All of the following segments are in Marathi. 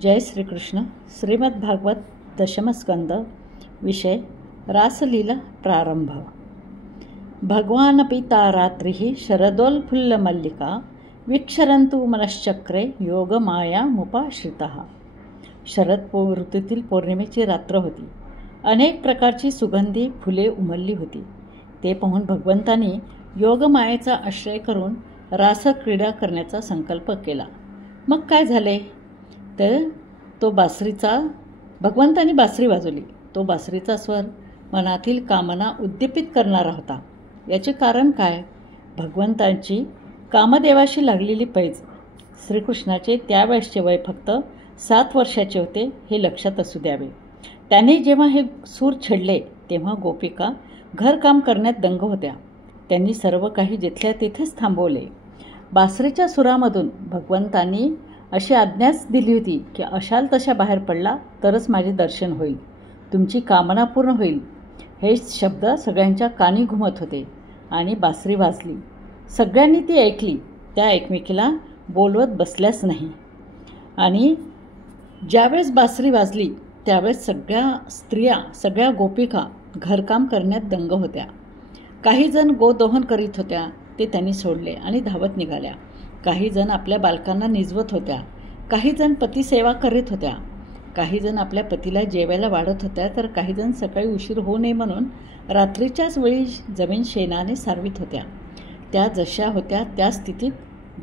जय श्रीकृष्ण. श्रीमद भागवत दशमस्कंद. विषय रासलीला प्रारंभ. भगवान पिता रात्रिः शरदोल्फुल्लमल्लिका विक्षरन्तु मनश्चक्रे योगमायामुपाश्रितः. शरद ऋतूतील पौर्णिमेची रात्र होती. अनेक प्रकारची सुगंधी फुले उमलली होती. ते पाहून भगवंतांनी योगमायेचा आश्रय करून रासक्रीडा करण्याचा संकल्प केला. मग काय झाले तर भगवंतांनी बासरी वाजवली. तो बासरीचा स्वर मनातील कामना उद्दीपित करणारा होता. याचे कारण काय? भगवंतांची कामदेवाशी लागलेली पैज. श्रीकृष्णाचे त्यावेळेसचे वय फक्त 7 वर्षाचे होते हे लक्षात असू द्यावे. त्यांनी जेव्हा हे सूर छेडले तेव्हा गोपिका घरकाम करण्यात दंग होत्या. त्यांनी सर्व काही जिथल्या तिथेच थांबवले. बासरीच्या सुरामधून भगवंतांनी अशी आज्ञाच दिली होती की अशाल तशा बाहेर पडला तरच माझे दर्शन होईल, तुमची कामना पूर्ण होईल. हे शब्द सगळ्यांच्या कानी घुमत होते आणि बासरी वाजली. सगळ्यांनी ती ऐकली. त्या एकमेकीला बोलवत बसल्याच नाही. आणि ज्यावेळेस बासरी वाजली त्यावेळेस सगळ्या स्त्रिया, सगळ्या गोपिका घरकाम करण्यात दंग होत्या. काही जण गोदोहन करीत होत्या, ते त्यांनी सोडले आणि धावत निघाल्या. काही जण आपल्या बालकांना निजवत होत्या. काही जण पतिसेवा करीत होत्या. काही जण आपल्या पतीला जेवायला वाढत होत्या, तर काही जण सकाळी उशीर होऊ नये म्हणून रात्रीच्याच वेळी जमीन शेणाने सारवीत होत्या. त्या जशा होत्या त्या स्थितीत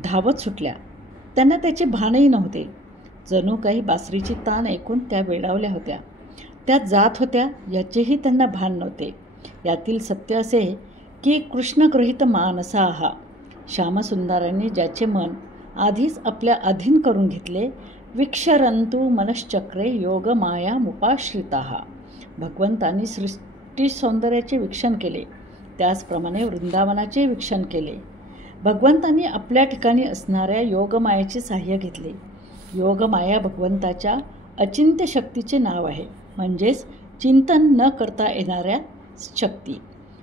धावत सुटल्या. त्यांना त्याचे भानही नव्हते. जणू काही बासरीची तान ऐकून त्या वेडावल्या होत्या. त्या जात होत्या याचेही त्यांना भान नव्हते. यातील सत्य असे की कृष्णगृहीत मानसाहा, श्यामसुंदरांनी ज्याचे मन आधीच आपल्या अधीन करून घेतले, विक्षरंतु मनश्चक्रे योगमायामुपाश्रिताः. भगवंतांनी सृष्टी सौंदर्याचे वीक्षण केले, त्याचप्रमाणे वृंदावनाचे वीक्षण केले. भगवंतांनी आपल्या ठिकाणी असणाऱ्या योगमायेचे साह्य घेतले. योगमाया भगवंताच्या अचिंत्य शक्तीचे नाव आहे, म्हणजेच चिंतन न करता येणाऱ्या शक्ती.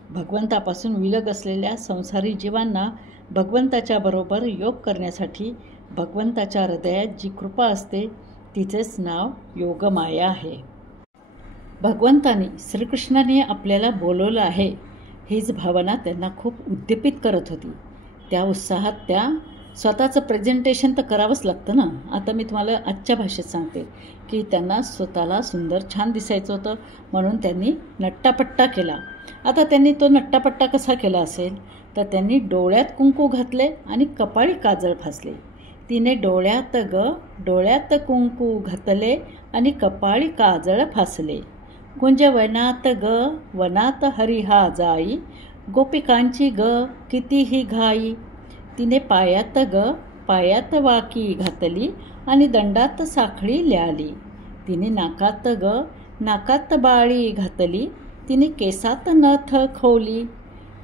भगवंतापासून विलग असलेल्या संसारी जीवांना भगवंताच्या बरोबर योग करण्यासाठी भगवंताच्या हृदयात जी कृपा असते तिचेच नाव योगमाया आहे. भगवंतांनी श्रीकृष्णाने आपल्याला बोलवलं आहे हीच भावना त्यांना खूप उद्दीपित करत होती. त्या उत्साहात त्या स्वतःचं प्रेझेंटेशन तर करावंच लागतं ना. आता मी तुम्हाला आजच्या भाषेत सांगते की त्यांना स्वतःला सुंदर छान दिसायचं होतं, म्हणून त्यांनी नट्टापट्टा केला. आता त्यांनी तो नट्टापट्टा कसा केला असेल तर त्यांनी डोळ्यात कुंकू घातले आणि कपाळी काजळ फासले. तिने डोळ्यात कुंकू घातले आणि कपाळी काजळ फासले. कुंज वनात हरिहा जाई, गोपिकांची कितीही घाई. तिने पायात वाकी घातली आणि दंडात साखळी ल्याली. तिने नाकात बाळी घातली, तिने केसात नथ खोली.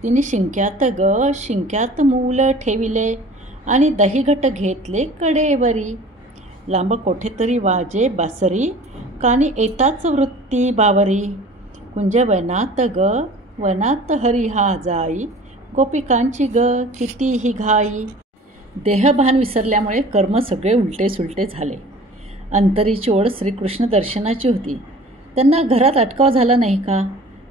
तिने शिंक्यात मूल ठेविले आणि दहीघट घेतले कडेवरी. लांब कोठेतरी वाजे बासरी, कानी येताच वृत्ती बावरी. कुंज वनात हरिहा जाई, गोपिकांची कितीही घाई. देहभान विसरल्यामुळे कर्म सगळे उलटे सुलटे झाले. अंतरीची ओढ श्रीकृष्ण दर्शनाची होती. त्यांना घरात अटकाव झाला नाही का?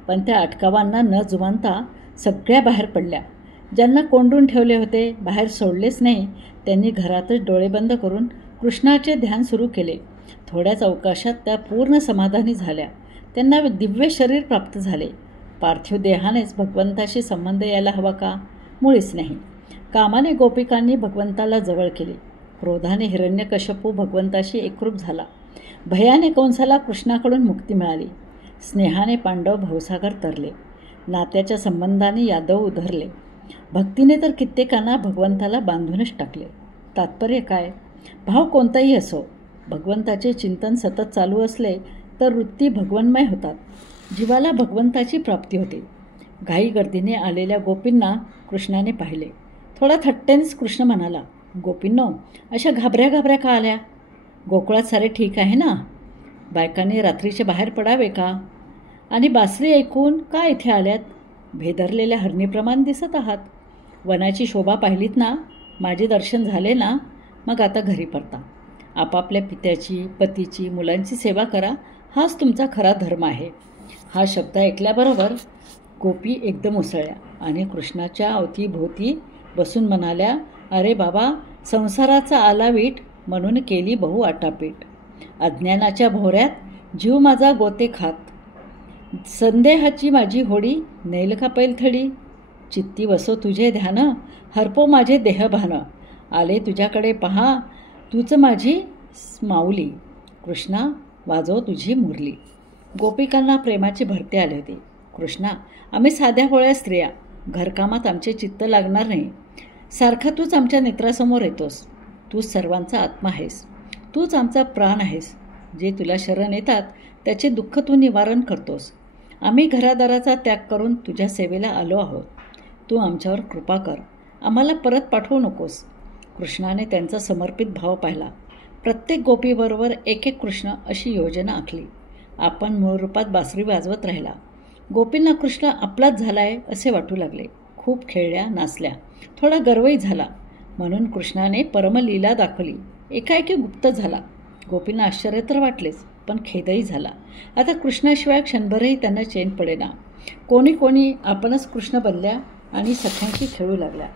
पण त्या अटकावांना न जुमानता सगळ्या बाहेर पडल्या. ज्यांना कोंडून ठेवले होते बाहेर सोडलेच नाही. त्यांनी घरातच डोळे बंद करून कृष्णाचे ध्यान सुरू केले. थोड्याच अवकाशात त्या पूर्ण समाधानी झाल्या. त्यांना दिव्य शरीर प्राप्त झाले. पार्थिव देहानेच भगवंताशी संबंध यायला हवा का? मुळीच नाही. कामाने गोपिकांनी भगवंताला जवळ केले. क्रोधाने हिरण्यकश्यपू भगवंताशी एकरूप झाला. भयाने कंसाला कृष्णाकडून मुक्ती मिळाली. स्नेहाने पांडव भवसागर तरले. नात्याच्या संबंधाने यादव उधरले. भक्तीने तर कित्येकांना भगवंताला बांधूनच टाकले. तात्पर्य काय? भाव कोणताही असो, भगवंताचे चिंतन सतत चालू असले तर वृत्ती भगवन्मय होतात. जीवाला भगवंताची प्राप्ती होते. घाई गर्दीने आलेल्या गोपींना कृष्णाने पाहिले. थोडा थट्टेनेच कृष्ण म्हणाला, गोपींनो, अशा घाबऱ्या का आल्या? गोकुळात सारे ठीक आहे ना? बायकांनी रात्रीचे बाहेर पडावे का? आणि बासरी ऐकून का इथे आल्यात? भेदरलेल्या हरणीप्रमाणे दिसत आहात. वनाची शोभा पाहिलीत ना? माझे दर्शन झाले ना? मग आता घरी परता. आपापल्या पित्याची, पतीची, मुलांची सेवा करा, हाच तुमचा खरा धर्म आहे. हा शब्द ऐकल्याबरोबर गोपी एकदम उसळल्या आणि कृष्णाच्या अवतीभोवती बसून म्हणाल्या, अरे बाबा, संसाराचा आला वीट, म्हणून केली बहु आटापीट. अज्ञानाच्या भोवऱ्यात जीव माझा गोते खात, संदेहाची माझी होडी, नेल का पैलथडी. चित्ती वसो तुझे ध्यान, हरपो माझे देहभान. आले तुझ्याकडे पहा, तूच माझी माऊली. कृष्णा, वाजव तुझी मुरली. गोपिकांना प्रेमाची भरती आली होती. कृष्णा, आम्ही साध्या भोळ्या स्त्रिया, घरकामात आमचे चित्त लागणार नाही. सारखा तूच आमच्या नेत्रासमोर येतोस. तूच सर्वांचा आत्मा आहेस. तूच आमचा प्राण आहेस. जे तुला शरण येतात त्याचे दुःख तू निवारण करतोस. आम्ही घरादाराचा त्याग करून तुझ्या सेवेला आलो आहोत. तू आमच्यावर कृपा कर. आम्हाला परत पाठवू नकोस. कृष्णाने त्यांचा समर्पित भाव पाहिला. प्रत्येक गोपीबरोबर एक एक कृष्ण अशी योजना आखली. आपण मूळ रूपात बासरी वाजवत राहिला. गोपींना कृष्ण आपलाच झाला आहे असे वाटू लागले. खूप खेळल्या, नाचल्या, थोडा गर्वही झाला. म्हणून कृष्णाने परमलीला दाखवली. एकाएकी गुप्त झाला. गोपींना आश्चर्य तर वाटलेच, पण खेदही झाला. आता कृष्णाशिवाय क्षणभरही त्यांना चैन पडेना. कोणी आपणच कृष्ण बनल्या आणि सख्यांशी खेळू लागल्या.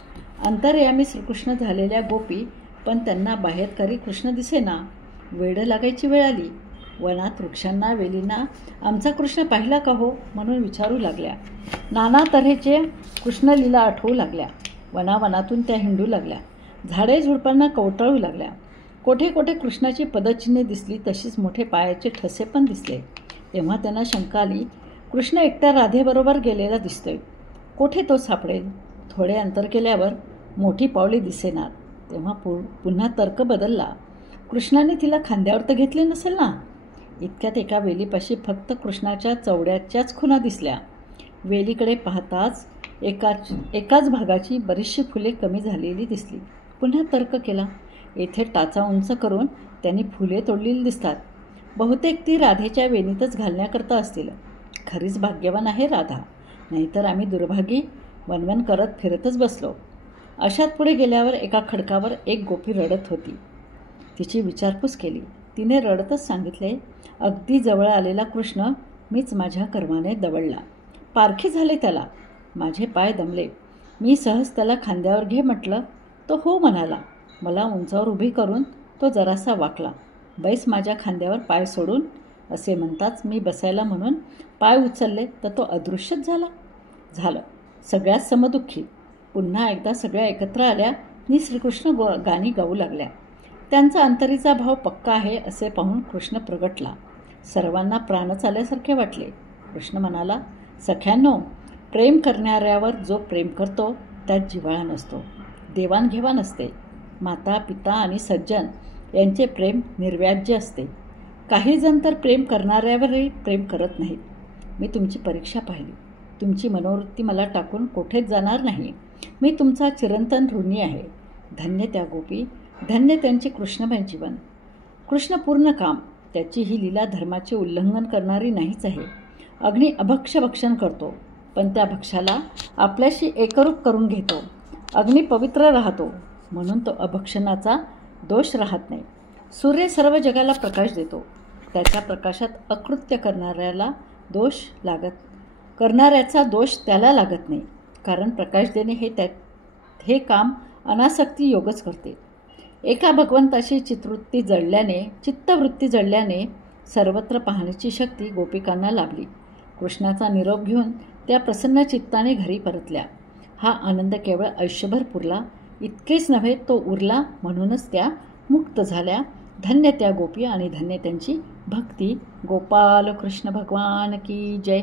अंतर्यामी श्रीकृष्ण झालेल्या गोपी, पण त्यांना बाहेरकारी कृष्ण दिसेना. वेडं लागायची वेळ आली. वनात वृक्षांना, वेलींना आमचा कृष्ण पाहिला का हो म्हणून विचारू लागल्या. नाना तऱ्हेचे कृष्णलीला आठवू लागल्या. वनावनातून त्या हिंडू लागल्या. झाडे झुडपांना कवटाळू लागल्या. कोठे कोठे कृष्णाची पदचिन्हे दिसली, तशीच मोठे पायाचे ठसे पण दिसले. तेव्हा त्यांना शंका आली, कृष्ण एकट्या राधेबरोबर गेलेला दिसतोय. कोठे तो सापडेल? थोडे अंतर केल्यावर मोठी पावले दिसेनात. तेव्हा पुन्हा तर्क बदलला. कृष्णाने तिला खांद्यावर तर घेतले नसेल ना? इतक्यात एका वेलीपाशी फक्त कृष्णाच्या चवड्याच्याच खुणा दिसल्या. वेलीकडे पाहताच एकाच भागाची बरीचशी फुले कमी झालेली दिसली. पुन्हा तर्क केला. येथे टाचा उंच करून त्यांनी फुले तोडलेली दिसतात. बहुतेक ती राधेच्या वेणीतच घालण्याकरता असतील. खरीच भाग्यवान आहे राधा, नाहीतर आम्ही दुर्भागी वनवन करत फिरतच बसलो. अशात पुढे गेल्यावर एका खडकावर एक गोपी रडत होती. तिची विचारपूस केली. तिने रडतच सांगितले, अगदी जवळ आलेला कृष्ण मीच माझ्या कर्माने दवडला. पारखे झाले त्याला. माझे पाय दमले. मी सहज त्याला खांद्यावर घे म्हटलं. तो हो म्हणाला. मला उंचावर उभी करून तो जरासा वाकला. बैस माझ्या खांद्यावर पाय सोडून असे म्हणताच मी बसायला म्हणून पाय उचलले तर तो अदृश्यच झालं. सगळ्याच समदुःखी. पुन्हा एकदा सगळ्या एकत्र आल्या आणि श्रीकृष्ण गाणी गाऊ लागल्या. त्यांचा अंतरीचा भाव पक्का आहे असे पाहून कृष्ण प्रगटला. सर्वांना प्राणच आल्यासारखे वाटले. कृष्ण म्हणाला, सख्यांनो, प्रेम करणाऱ्यावर जो प्रेम करतो त्यात जिव्हाळा नसतो, देवाणघेवाण असते. माता, पिता आणि सज्जन यांचे प्रेम निर्व्याज्य असते. काही जण तर प्रेम करणाऱ्यावरही प्रेम करत नाहीत. मी तुमची परीक्षा पाहिली. तुमची मनोवृत्ती मला टाकून कोठेच जाणार नाही. मी तुमचा चिरंतन ऋणी आहे. धन्य त्या गोपी, धन्य त्यांचे कृष्णमय जीवन. कृष्ण पूर्ण काम. त्याची ही लीला धर्माचे उल्लंघन करणारी नाहीच आहे. अग्नी अभक्ष भक्षण करतो, पण त्या भक्षाला आपल्याशी एकरूप करून घेतो. अग्नी पवित्र राहतो, म्हणून तो अभक्षणाचा दोष राहत नाही. सूर्य सर्व जगाला प्रकाश देतो. त्याच्या प्रकाशात अकृत्य करणाऱ्याचा दोष त्याला लागत नाही. कारण प्रकाश देणे हे काम अनासक्ती योगच करते. एका भगवंताशी चित्तवृत्ती जळल्याने सर्वत्र पाहण्याची शक्ती गोपिकांना लाभली. कृष्णाचा निरोप घेऊन त्या प्रसन्न चित्ताने घरी परतल्या. हा आनंद केवळ आयुष्यभर पुरला इतकेच नव्हे, तो उरला म्हणूनच त्या मुक्त झाल्या. धन्य त्या गोपी आणि धन्य त्यांची भक्ती. गोपाल कृष्ण भगवान की जय.